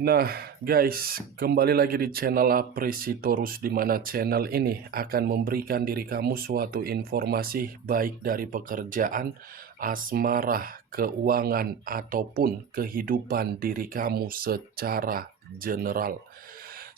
Nah, guys, kembali lagi di channel Apresitorus, di mana channel ini akan memberikan diri kamu suatu informasi baik dari pekerjaan, asmara, keuangan, ataupun kehidupan diri kamu secara general.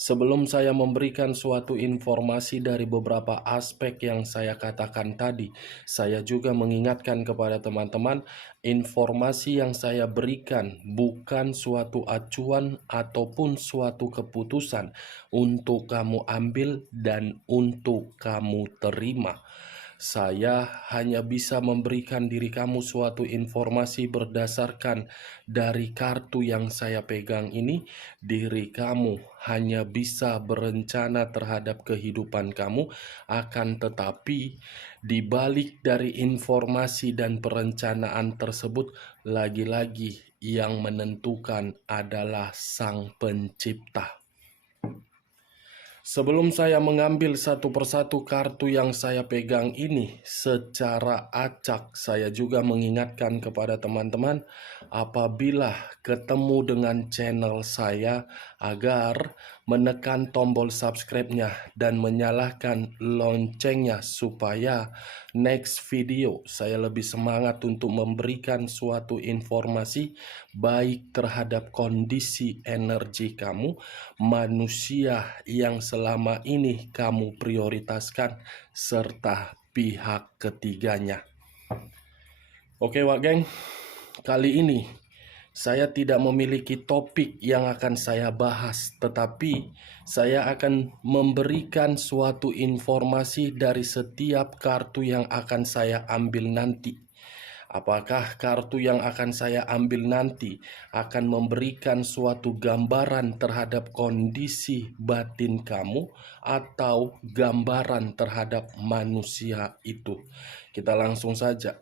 Sebelum saya memberikan suatu informasi dari beberapa aspek yang saya katakan tadi, saya juga mengingatkan kepada teman-teman, informasi yang saya berikan bukan suatu acuan ataupun suatu keputusan untuk kamu ambil dan untuk kamu terima. Saya hanya bisa memberikan diri kamu suatu informasi berdasarkan dari kartu yang saya pegang ini. Diri kamu hanya bisa berencana terhadap kehidupan kamu, akan tetapi di balik dari informasi dan perencanaan tersebut, lagi-lagi yang menentukan adalah Sang Pencipta. Sebelum saya mengambil satu persatu kartu yang saya pegang ini secara acak, saya juga mengingatkan kepada teman-teman apabila ketemu dengan channel saya agar menekan tombol subscribe-nya dan menyalakan loncengnya supaya next video saya lebih semangat untuk memberikan suatu informasi baik terhadap kondisi energi kamu, manusia yang selama ini kamu prioritaskan, serta pihak ketiganya. Oke Wak Geng, kali ini saya tidak memiliki topik yang akan saya bahas, tetapi saya akan memberikan suatu informasi dari setiap kartu yang akan saya ambil nanti. Apakah kartu yang akan saya ambil nanti akan memberikan suatu gambaran terhadap kondisi batin kamu atau gambaran terhadap manusia itu? Kita langsung saja.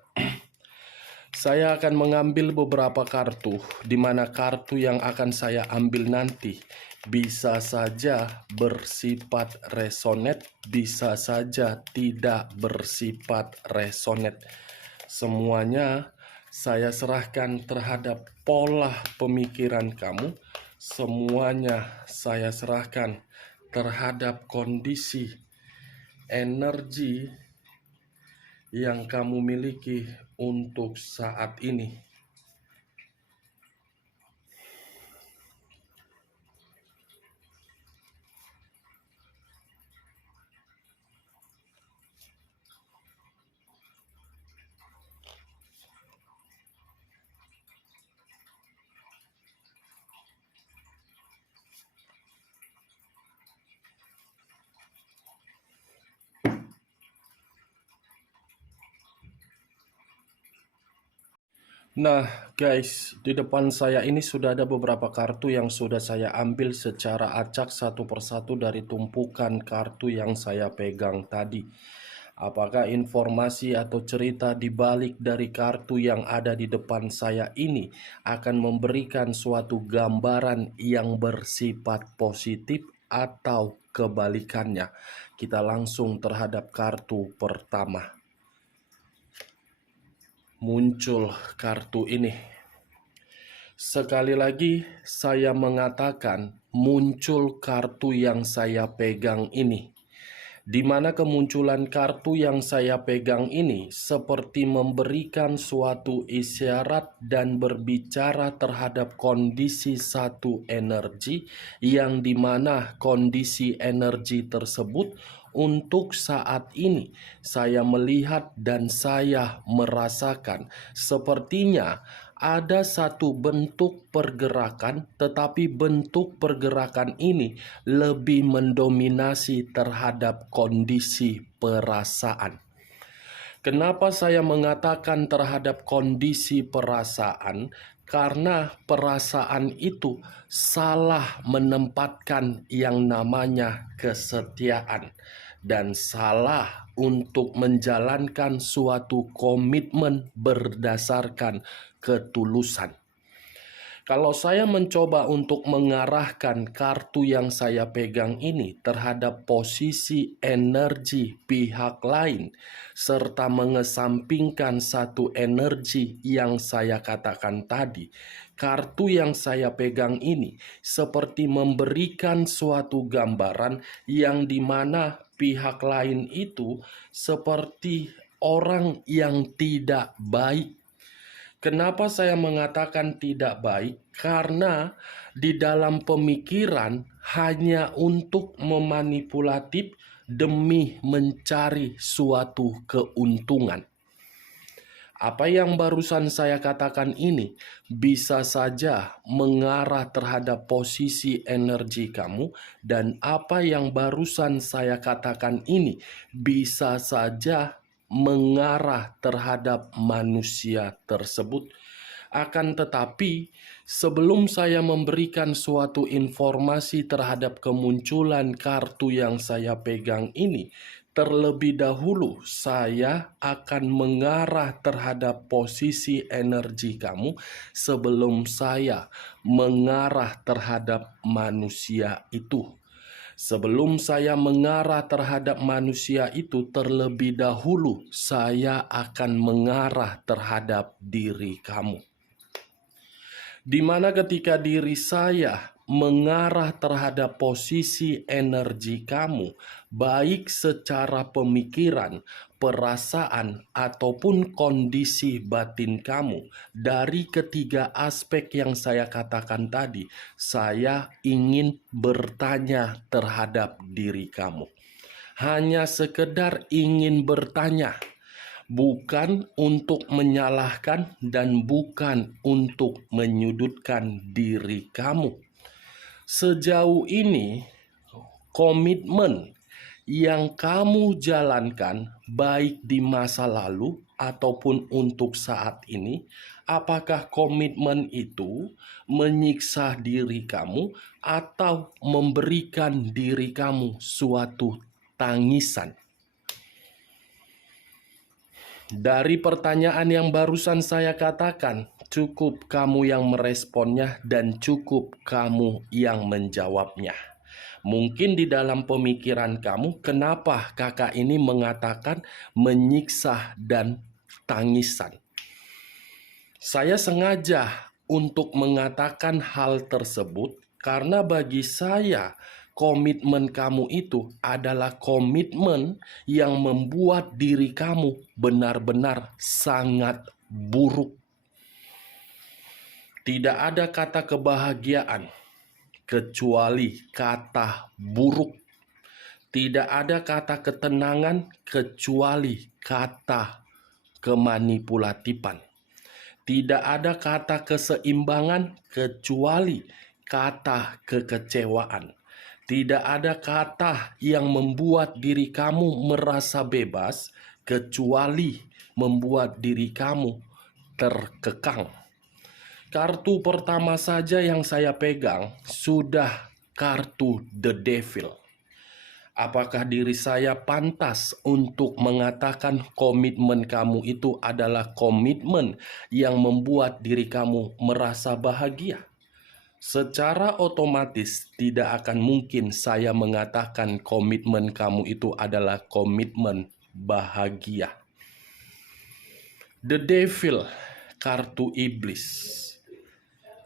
Saya akan mengambil beberapa kartu, di mana kartu yang akan saya ambil nanti bisa saja bersifat resonate, bisa saja tidak bersifat resonate. Semuanya saya serahkan terhadap pola pemikiran kamu. Semuanya saya serahkan terhadap kondisi energi yang kamu miliki untuk saat ini. Nah guys, di depan saya ini sudah ada beberapa kartu yang sudah saya ambil secara acak satu persatu dari tumpukan kartu yang saya pegang tadi. Apakah informasi atau cerita di balik dari kartu yang ada di depan saya ini akan memberikan suatu gambaran yang bersifat positif atau kebalikannya? Kita langsung terhadap kartu pertama. Muncul kartu ini. Sekali lagi saya mengatakan muncul kartu yang saya pegang ini, di mana kemunculan kartu yang saya pegang ini seperti memberikan suatu isyarat dan berbicara terhadap kondisi satu energi, yang dimana kondisi energi tersebut untuk saat ini saya melihat dan saya merasakan sepertinya ada satu bentuk pergerakan, tetapi bentuk pergerakan ini lebih mendominasi terhadap kondisi perasaan. Kenapa saya mengatakan terhadap kondisi perasaan? Karena perasaan itu salah menempatkan yang namanya kesetiaan dan salah untuk menjalankan suatu komitmen berdasarkan ketulusan. Kalau saya mencoba untuk mengarahkan kartu yang saya pegang ini terhadap posisi energi pihak lain, serta mengesampingkan satu energi yang saya katakan tadi, kartu yang saya pegang ini seperti memberikan suatu gambaran yang dimana pihak lain itu seperti orang yang tidak baik. Kenapa saya mengatakan tidak baik? Karena di dalam pemikiran hanya untuk memanipulatif demi mencari suatu keuntungan. Apa yang barusan saya katakan ini bisa saja mengarah terhadap posisi energi kamu, dan apa yang barusan saya katakan ini bisa saja mengarah terhadap manusia tersebut. Akan tetapi, sebelum saya memberikan suatu informasi terhadap kemunculan kartu yang saya pegang ini, terlebih dahulu saya akan mengarah terhadap posisi energi kamu sebelum saya mengarah terhadap manusia itu. Sebelum saya mengarah terhadap manusia itu, terlebih dahulu saya akan mengarah terhadap diri kamu. Di mana ketika diri saya mengarah terhadap posisi energi kamu, baik secara pemikiran, perasaan, ataupun kondisi batin kamu, dari ketiga aspek yang saya katakan tadi, saya ingin bertanya terhadap diri kamu. Hanya sekedar ingin bertanya, bukan untuk menyalahkan dan bukan untuk menyudutkan diri kamu. Sejauh ini, komitmen yang kamu jalankan baik di masa lalu ataupun untuk saat ini, apakah komitmen itu menyiksa diri kamu atau memberikan diri kamu suatu tangisan? Dari pertanyaan yang barusan saya katakan, cukup kamu yang meresponnya dan cukup kamu yang menjawabnya. Mungkin di dalam pemikiran kamu, kenapa kakak ini mengatakan menyiksa dan tangisan? Saya sengaja untuk mengatakan hal tersebut karena bagi saya komitmen kamu itu adalah komitmen yang membuat diri kamu benar-benar sangat buruk. Tidak ada kata kebahagiaan kecuali kata buruk. Tidak ada kata ketenangan kecuali kata kemanipulatifan. Tidak ada kata keseimbangan kecuali kata kekecewaan. Tidak ada kata yang membuat diri kamu merasa bebas kecuali membuat diri kamu terkekang. Kartu pertama saja yang saya pegang sudah kartu The Devil. Apakah diri saya pantas untuk mengatakan komitmen kamu itu adalah komitmen yang membuat diri kamu merasa bahagia? Secara otomatis tidak akan mungkin saya mengatakan komitmen kamu itu adalah komitmen bahagia. The Devil, kartu iblis.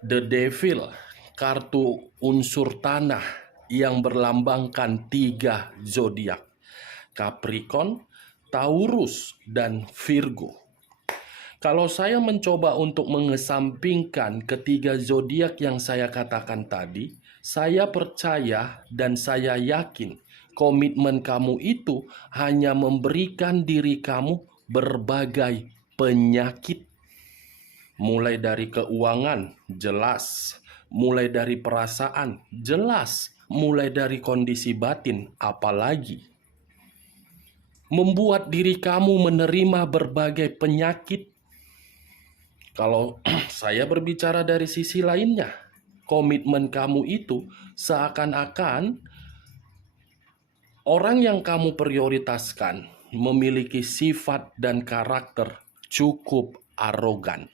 The Devil, kartu unsur tanah yang berlambangkan 3 zodiak: Capricorn, Taurus, dan Virgo. Kalau saya mencoba untuk mengesampingkan ketiga zodiak yang saya katakan tadi, saya percaya dan saya yakin komitmen kamu itu hanya memberikan diri kamu berbagai penyakit. Mulai dari keuangan, jelas. Mulai dari perasaan, jelas. Mulai dari kondisi batin, apalagi. Membuat diri kamu menerima berbagai penyakit. Kalau saya berbicara dari sisi lainnya, komitmen kamu itu seakan-akan orang yang kamu prioritaskan memiliki sifat dan karakter cukup arogan,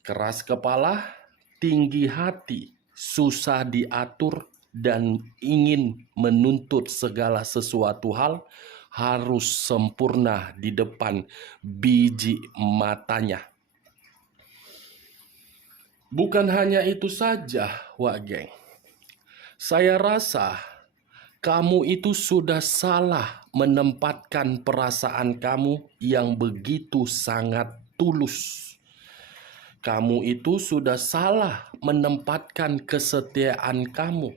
keras kepala, tinggi hati, susah diatur, dan ingin menuntut segala sesuatu hal harus sempurna di depan biji matanya. Bukan hanya itu saja, Wak Geng. Saya rasa kamu itu sudah salah menempatkan perasaan kamu yang begitu sangat tulus. Kamu itu sudah salah menempatkan kesetiaan kamu,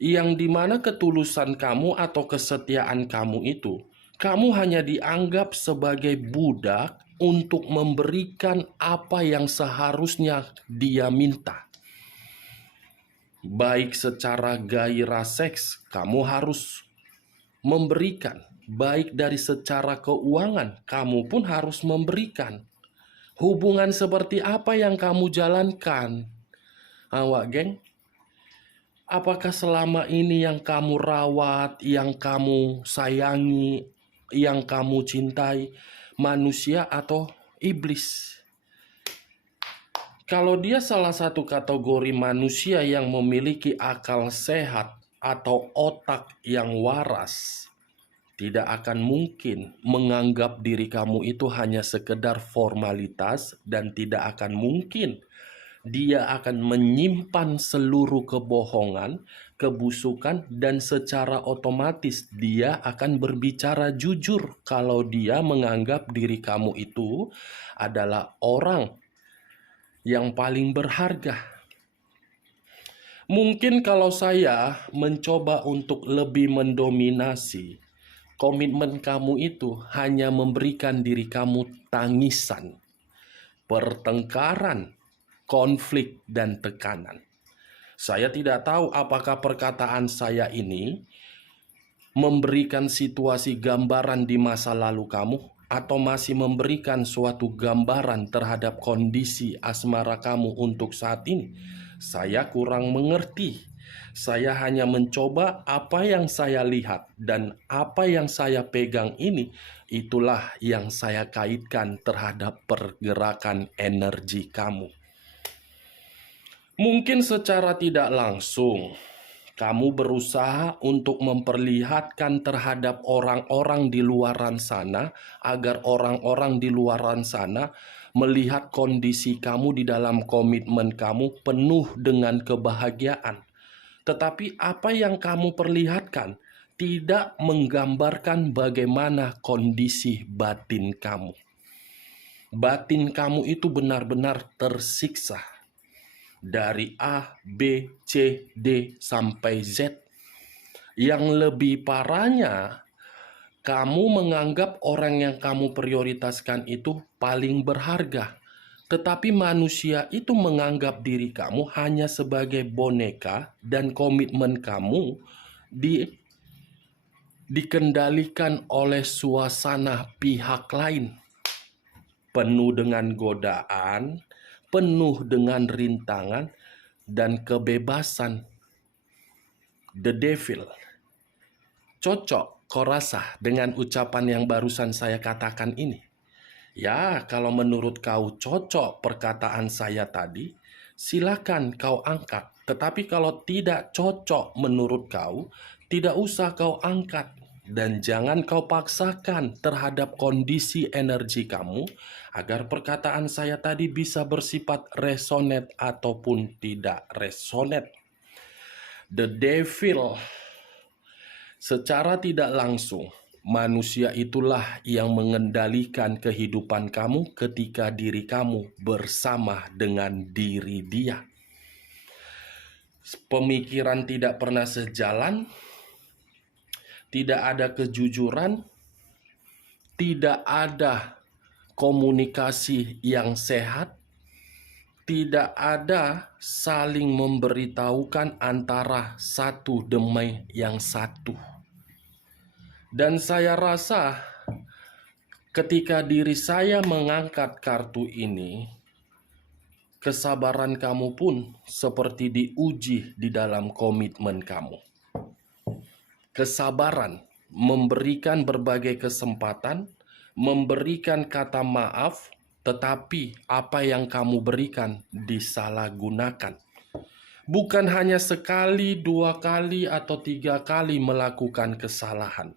yang dimana ketulusan kamu atau kesetiaan kamu itu, kamu hanya dianggap sebagai budak untuk memberikan apa yang seharusnya dia minta. Baik secara gairah seks, kamu harus memberikan. Baik dari secara keuangan, kamu pun harus memberikan. Hubungan seperti apa yang kamu jalankan, Wak Geng? Apakah selama ini yang kamu rawat, yang kamu sayangi, yang kamu cintai, manusia atau iblis? Kalau dia salah satu kategori manusia yang memiliki akal sehat atau otak yang waras, tidak akan mungkin menganggap diri kamu itu hanya sekedar formalitas, dan tidak akan mungkin dia akan menyimpan seluruh kebohongan, kebusukan, dan secara otomatis dia akan berbicara jujur kalau dia menganggap diri kamu itu adalah orang yang paling berharga. Mungkin kalau saya mencoba untuk lebih mendominasi, komitmen kamu itu hanya memberikan diri kamu tangisan, pertengkaran, konflik, dan tekanan. Saya tidak tahu apakah perkataan saya ini memberikan situasi gambaran di masa lalu kamu, atau masih memberikan suatu gambaran terhadap kondisi asmara kamu untuk saat ini. Saya kurang mengerti. Saya hanya mencoba apa yang saya lihat, dan apa yang saya pegang ini, itulah yang saya kaitkan terhadap pergerakan energi kamu. Mungkin secara tidak langsung kamu berusaha untuk memperlihatkan terhadap orang-orang di luaran sana, agar orang-orang di luaran sana melihat kondisi kamu di dalam komitmen kamu penuh dengan kebahagiaan. Tetapi apa yang kamu perlihatkan tidak menggambarkan bagaimana kondisi batin kamu. Batin kamu itu benar-benar tersiksa. Dari A, B, C, D, sampai Z. Yang lebih parahnya, kamu menganggap orang yang kamu prioritaskan itu paling berharga. Tetapi manusia itu menganggap diri kamu hanya sebagai boneka, dan komitmen kamu dikendalikan oleh suasana pihak lain. Penuh dengan godaan, penuh dengan rintangan dan kebebasan. The devil. Cocok kau rasa dengan ucapan yang barusan saya katakan ini? Ya, kalau menurut kau cocok perkataan saya tadi, silakan kau angkat. Tetapi kalau tidak cocok menurut kau, tidak usah kau angkat. Dan jangan kau paksakan terhadap kondisi energi kamu, agar perkataan saya tadi bisa bersifat resonate ataupun tidak resonate. The devil. Secara tidak langsung, manusia itulah yang mengendalikan kehidupan kamu ketika diri kamu bersama dengan diri dia. Pemikiran tidak pernah sejalan, tidak ada kejujuran, tidak ada komunikasi yang sehat, tidak ada saling memberitahukan antara satu demi yang satu. Dan saya rasa ketika diri saya mengangkat kartu ini, kesabaran kamu pun seperti diuji di dalam komitmen kamu. Kesabaran memberikan berbagai kesempatan, memberikan kata maaf, tetapi apa yang kamu berikan disalahgunakan. Bukan hanya sekali, 2 kali, atau 3 kali melakukan kesalahan.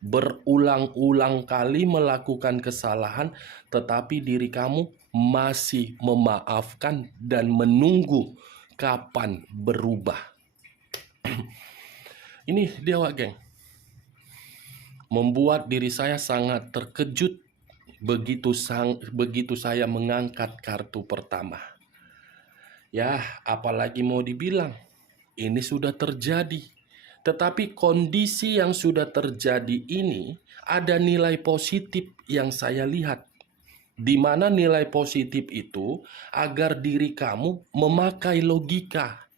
Berulang-ulang kali melakukan kesalahan, tetapi diri kamu masih memaafkan dan menunggu kapan berubah. Ini dia, Wak Geng. Membuat diri saya sangat terkejut begitu saya mengangkat kartu pertama. Ya, apalagi mau dibilang, ini sudah terjadi. Tetapi kondisi yang sudah terjadi ini ada nilai positif yang saya lihat. Di mana nilai positif itu agar diri kamu memakai logika.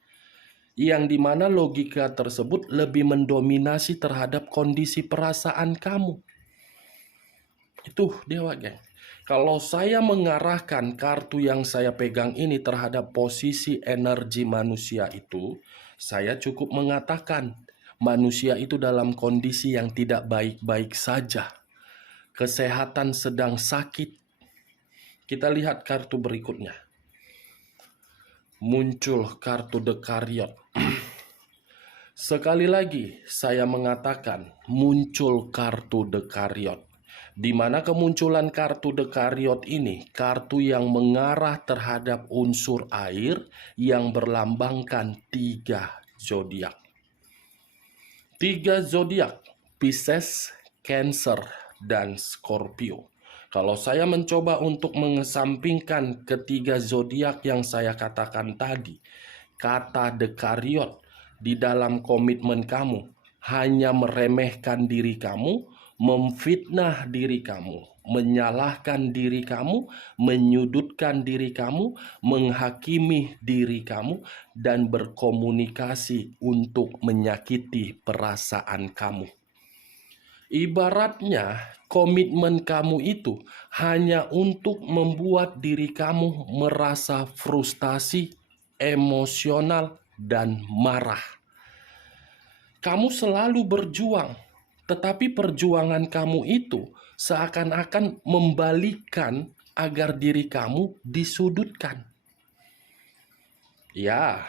Yang dimana logika tersebut lebih mendominasi terhadap kondisi perasaan kamu. Itu dia, Wak Geng. Kalau saya mengarahkan kartu yang saya pegang ini terhadap posisi energi manusia itu, saya cukup mengatakan manusia itu dalam kondisi yang tidak baik-baik saja. Kesehatan sedang sakit. Kita lihat kartu berikutnya. Muncul kartu The Chariot. Sekali lagi saya mengatakan muncul kartu The Chariot. Di mana kemunculan kartu The Chariot ini, kartu yang mengarah terhadap unsur air yang berlambangkan 3 zodiak. 3 zodiak, Pisces, Cancer, dan Scorpio. Kalau saya mencoba untuk mengesampingkan ketiga zodiak yang saya katakan tadi, kata The Chariot di dalam komitmen kamu hanya meremehkan diri kamu, memfitnah diri kamu, menyalahkan diri kamu, menyudutkan diri kamu, menghakimi diri kamu, dan berkomunikasi untuk menyakiti perasaan kamu. Ibaratnya komitmen kamu itu hanya untuk membuat diri kamu merasa frustasi, emosional, dan marah. Kamu selalu berjuang, tetapi perjuangan kamu itu seakan-akan membalikkan agar diri kamu disudutkan. Ya,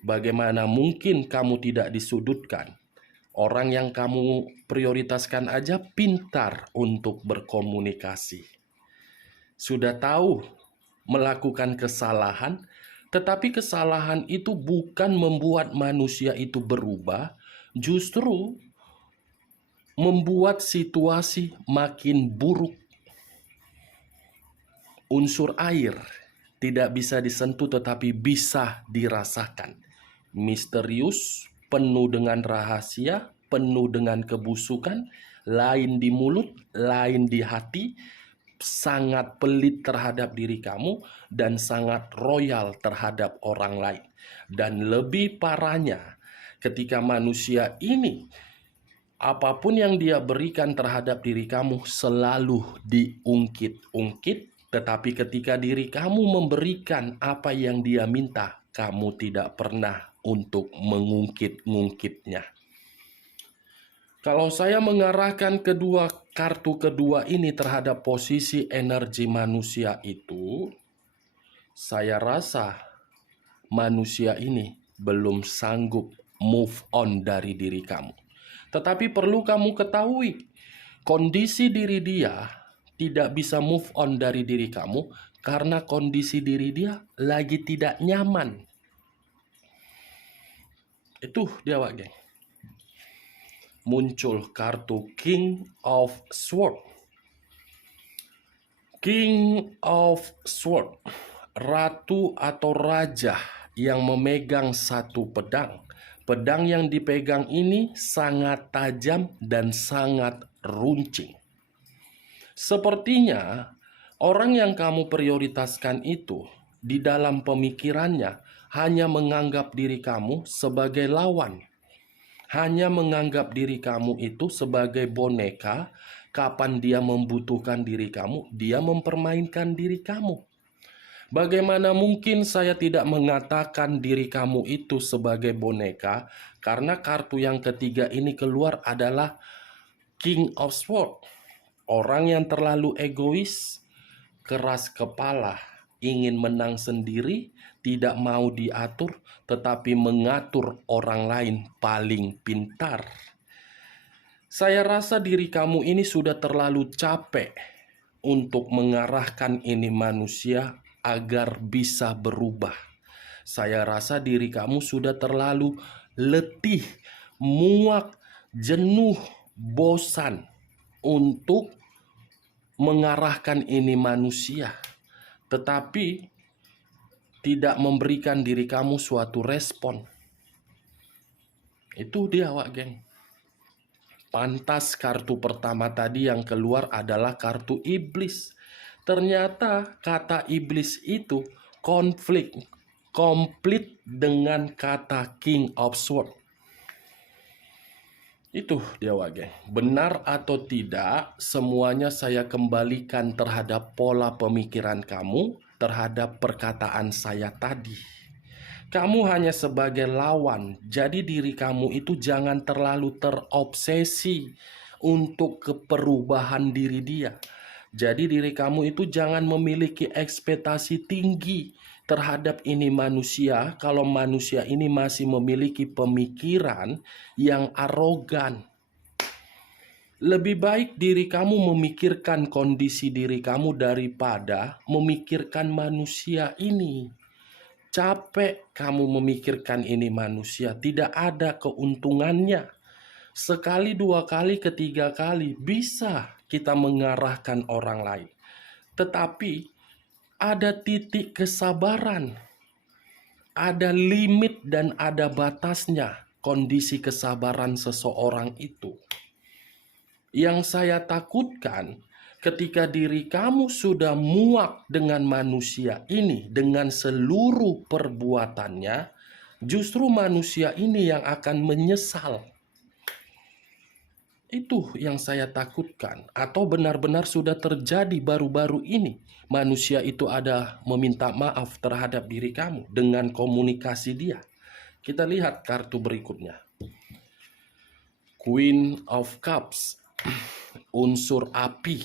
bagaimana mungkin kamu tidak disudutkan? Orang yang kamu prioritaskan aja pintar untuk berkomunikasi. Sudah tahu melakukan kesalahan, tetapi kesalahan itu bukan membuat manusia itu berubah, justru membuat situasi makin buruk. Unsur air tidak bisa disentuh tetapi bisa dirasakan. Misterius, penuh dengan rahasia, penuh dengan kebusukan, lain di mulut, lain di hati, sangat pelit terhadap diri kamu, dan sangat royal terhadap orang lain. Dan lebih parahnya, ketika manusia ini apapun yang dia berikan terhadap diri kamu selalu diungkit-ungkit, tetapi ketika diri kamu memberikan apa yang dia minta, kamu tidak pernah untuk mengungkit-ungkitnya. Kalau saya mengarahkan kartu kedua ini terhadap posisi energi manusia itu, saya rasa manusia ini belum sanggup move on dari diri kamu. Tetapi perlu kamu ketahui, kondisi diri dia tidak bisa move on dari diri kamu karena kondisi diri dia lagi tidak nyaman. Itu dia, Wak Geng. Muncul kartu King of Sword. King of Sword, ratu atau raja yang memegang satu pedang. Pedang yang dipegang ini sangat tajam dan sangat runcing. Sepertinya orang yang kamu prioritaskan itu di dalam pemikirannya hanya menganggap diri kamu sebagai lawan. Hanya menganggap diri kamu itu sebagai boneka. Kapan dia membutuhkan diri kamu, dia mempermainkan diri kamu. Bagaimana mungkin saya tidak mengatakan diri kamu itu sebagai boneka? Karena kartu yang ketiga ini keluar adalah King of Swords. Orang yang terlalu egois, keras kepala, ingin menang sendiri, tidak mau diatur, tetapi mengatur orang lain paling pintar. Saya rasa diri kamu ini sudah terlalu capek untuk mengarahkan ini manusia agar bisa berubah. Saya rasa diri kamu sudah terlalu letih, muak, jenuh, bosan untuk mengarahkan ini manusia, tetapi tidak memberikan diri kamu suatu respon. Itu dia, Wak Geng. Pantas kartu pertama tadi yang keluar adalah kartu iblis. Ternyata kata iblis itu komplit dengan kata King of Swords. Itu dia, Wak Geng. Benar atau tidak, semuanya saya kembalikan terhadap pola pemikiran kamu, terhadap perkataan saya tadi. Kamu hanya sebagai lawan, jadi diri kamu itu jangan terlalu terobsesi untuk keperubahan diri dia. Jadi diri kamu itu jangan memiliki ekspektasi tinggi terhadap ini manusia kalau manusia ini masih memiliki pemikiran yang arogan. Lebih baik diri kamu memikirkan kondisi diri kamu daripada memikirkan manusia ini. Capek kamu memikirkan ini manusia, tidak ada keuntungannya. Sekali, dua kali, ketiga kali bisa kita mengarahkan orang lain. Tetapi ada titik kesabaran, ada limit dan ada batasnya kondisi kesabaran seseorang itu. Yang saya takutkan ketika diri kamu sudah muak dengan manusia ini, dengan seluruh perbuatannya, justru manusia ini yang akan menyesal. Itu yang saya takutkan, atau benar-benar sudah terjadi baru-baru ini. Manusia itu ada meminta maaf terhadap diri kamu dengan komunikasi dia. Kita lihat kartu berikutnya. Queen of Cups, unsur api,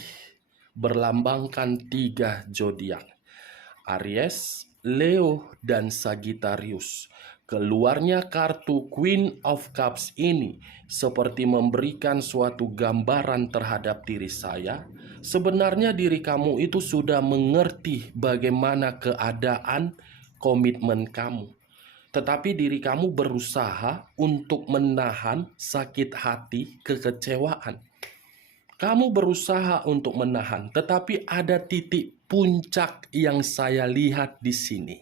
berlambangkan 3 zodiak, Aries, Leo, dan Sagittarius. Keluarnya kartu Queen of Cups ini seperti memberikan suatu gambaran terhadap diri saya. Sebenarnya diri kamu itu sudah mengerti bagaimana keadaan komitmen kamu. Tetapi diri kamu berusaha untuk menahan sakit hati, kekecewaan. Kamu berusaha untuk menahan, tetapi ada titik puncak yang saya lihat di sini.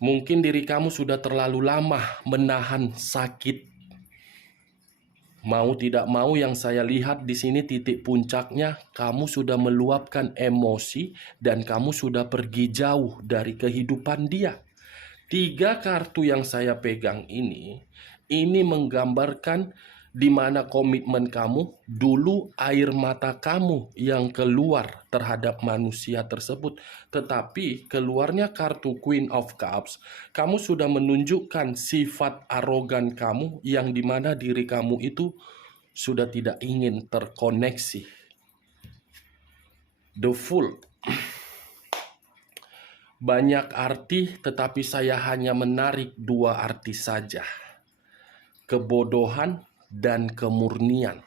Mungkin diri kamu sudah terlalu lama menahan sakit. Mau tidak mau yang saya lihat di sini titik puncaknya, kamu sudah meluapkan emosi dan kamu sudah pergi jauh dari kehidupan dia. 3 kartu yang saya pegang ini menggambarkan di mana komitmen kamu, dulu air mata kamu yang keluar terhadap manusia tersebut. Tetapi keluarnya kartu Queen of Cups, kamu sudah menunjukkan sifat arogan kamu yang di mana diri kamu itu sudah tidak ingin terkoneksi. The Fool. Banyak arti, tetapi saya hanya menarik 2 arti saja. Kebodohan dan kemurnian.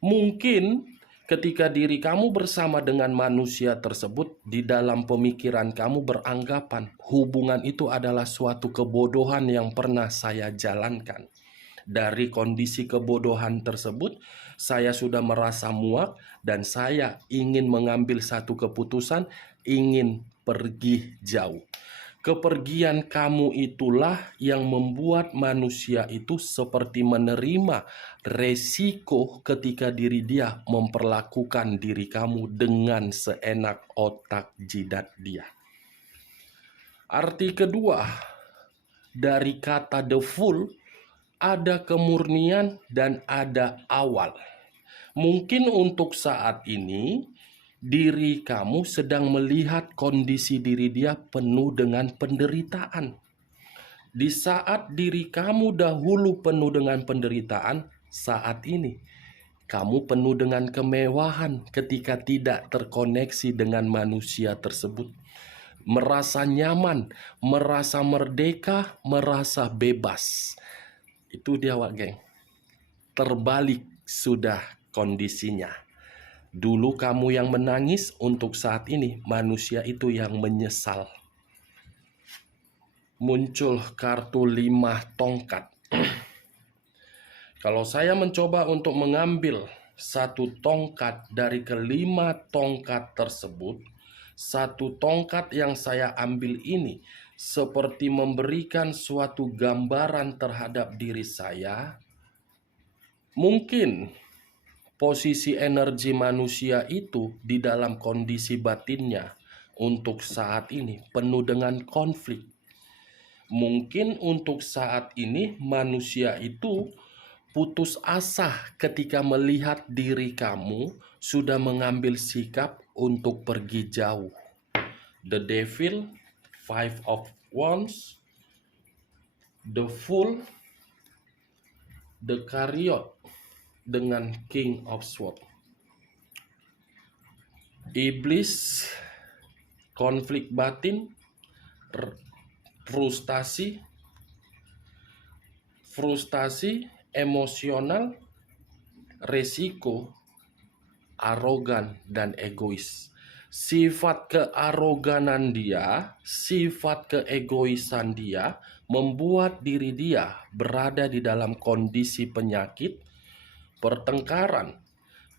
Mungkin ketika diri kamu bersama dengan manusia tersebut, di dalam pemikiran kamu beranggapan hubungan itu adalah suatu kebodohan yang pernah saya jalankan. Dari kondisi kebodohan tersebut, saya sudah merasa muak dan saya ingin mengambil satu keputusan, ingin pergi jauh. Kepergian kamu itulah yang membuat manusia itu seperti menerima resiko ketika diri dia memperlakukan diri kamu dengan seenak otak jidat dia. Arti kedua dari kata the fool, ada kemurnian dan ada awal. Mungkin untuk saat ini diri kamu sedang melihat kondisi diri dia penuh dengan penderitaan. Di saat diri kamu dahulu penuh dengan penderitaan, saat ini Kamu penuh dengan kemewahan ketika tidak terkoneksi dengan manusia tersebut. Merasa nyaman, merasa merdeka, merasa bebas. Itu dia, Wak Geng. Terbalik sudah kondisinya. Dulu kamu yang menangis, untuk saat ini manusia itu yang menyesal. Muncul kartu 5 tongkat. Kalau saya mencoba untuk mengambil satu tongkat dari kelima tongkat tersebut, satu tongkat yang saya ambil ini seperti memberikan suatu gambaran terhadap diri saya. Mungkin posisi energi manusia itu di dalam kondisi batinnya untuk saat ini penuh dengan konflik. Mungkin untuk saat ini manusia itu putus asa ketika melihat diri kamu sudah mengambil sikap untuk pergi jauh. The Devil, 5 of Wands, The Fool, The Chariot, dengan King of Swords. Iblis, konflik batin, frustasi, emosional, resiko, arogan, dan egois. Sifat kearoganan dia, sifat keegoisan dia membuat diri dia berada di dalam kondisi penyakit, pertengkaran,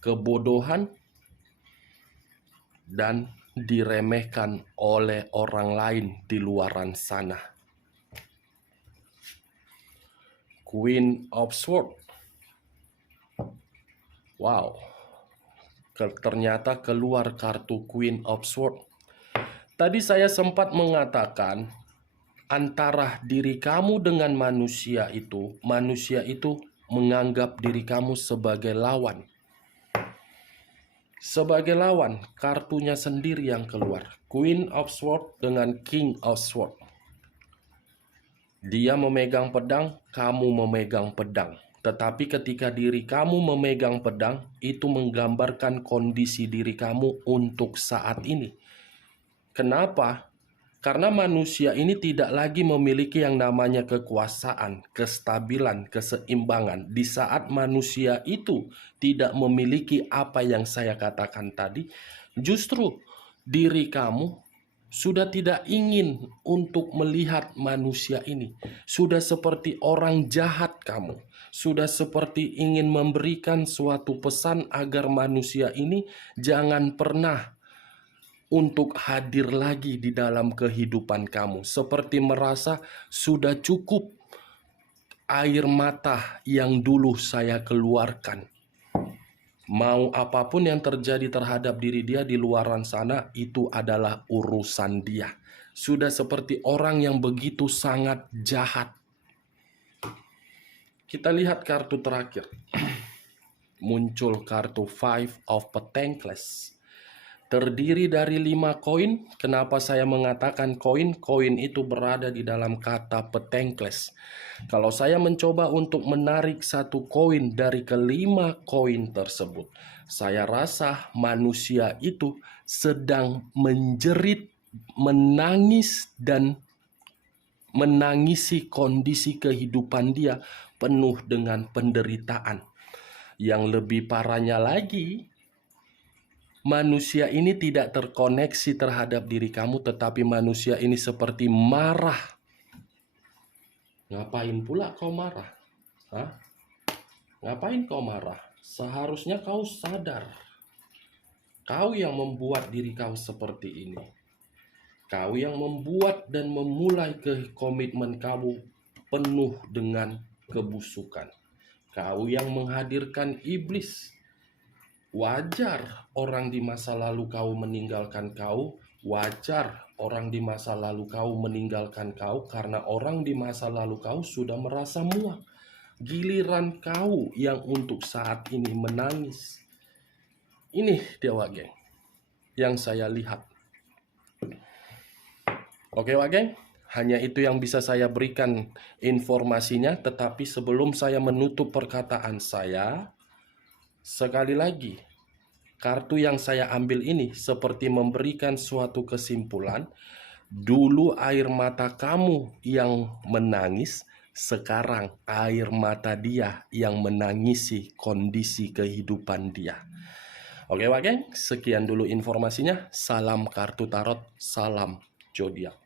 kebodohan, dan diremehkan oleh orang lain di luaran sana. Queen of Swords. Wow, ternyata keluar kartu Queen of Swords. Tadi saya sempat mengatakan antara diri kamu dengan manusia itu menganggap diri kamu sebagai lawan. Sebagai lawan, kartunya sendiri yang keluar. Queen of Swords dengan King of Swords. Dia memegang pedang, kamu memegang pedang. Tetapi ketika diri kamu memegang pedang, itu menggambarkan kondisi diri kamu untuk saat ini. Kenapa? Karena manusia ini tidak lagi memiliki yang namanya kekuasaan, kestabilan, keseimbangan. Di saat manusia itu tidak memiliki apa yang saya katakan tadi, justru diri kamu sudah tidak ingin untuk melihat manusia ini. Sudah seperti orang jahat kamu. Sudah seperti ingin memberikan suatu pesan agar manusia ini jangan pernah untuk hadir lagi di dalam kehidupan kamu. Seperti merasa sudah cukup air mata yang dulu saya keluarkan. Mau apapun yang terjadi terhadap diri dia di luaran sana, itu adalah urusan dia. Sudah seperti orang yang begitu sangat jahat. Kita lihat kartu terakhir. Muncul kartu 5 of Pentacles. Terdiri dari 5 koin. Kenapa saya mengatakan koin? Koin itu berada di dalam kata Pentacles. Kalau saya mencoba untuk menarik satu koin dari kelima koin tersebut, saya rasa manusia itu sedang menjerit, menangis, dan menangisi kondisi kehidupan dia penuh dengan penderitaan. Yang lebih parahnya lagi, manusia ini tidak terkoneksi terhadap diri kamu, tetapi manusia ini seperti marah. Ngapain pula kau marah? Hah? Ngapain kau marah? Seharusnya kau sadar. Kau yang membuat diri kau seperti ini. Kau yang membuat dan memulai komitmen kamu penuh dengan kebusukan. Kau yang menghadirkan iblis. Wajar orang di masa lalu kau meninggalkan kau. Wajar orang di masa lalu kau meninggalkan kau, karena orang di masa lalu kau sudah merasa muak. Giliran kau yang untuk saat ini menangis. Ini dia, Wak Geng, yang saya lihat. Oke, Wak Geng, hanya itu yang bisa saya berikan informasinya. Tetapi sebelum saya menutup perkataan saya, Sekali lagi, kartu yang saya ambil ini seperti memberikan suatu kesimpulan. Dulu air mata kamu yang menangis, sekarang air mata dia yang menangisi kondisi kehidupan dia. Oke, Wak Geng, sekian dulu informasinya. Salam kartu tarot, salam zodiak.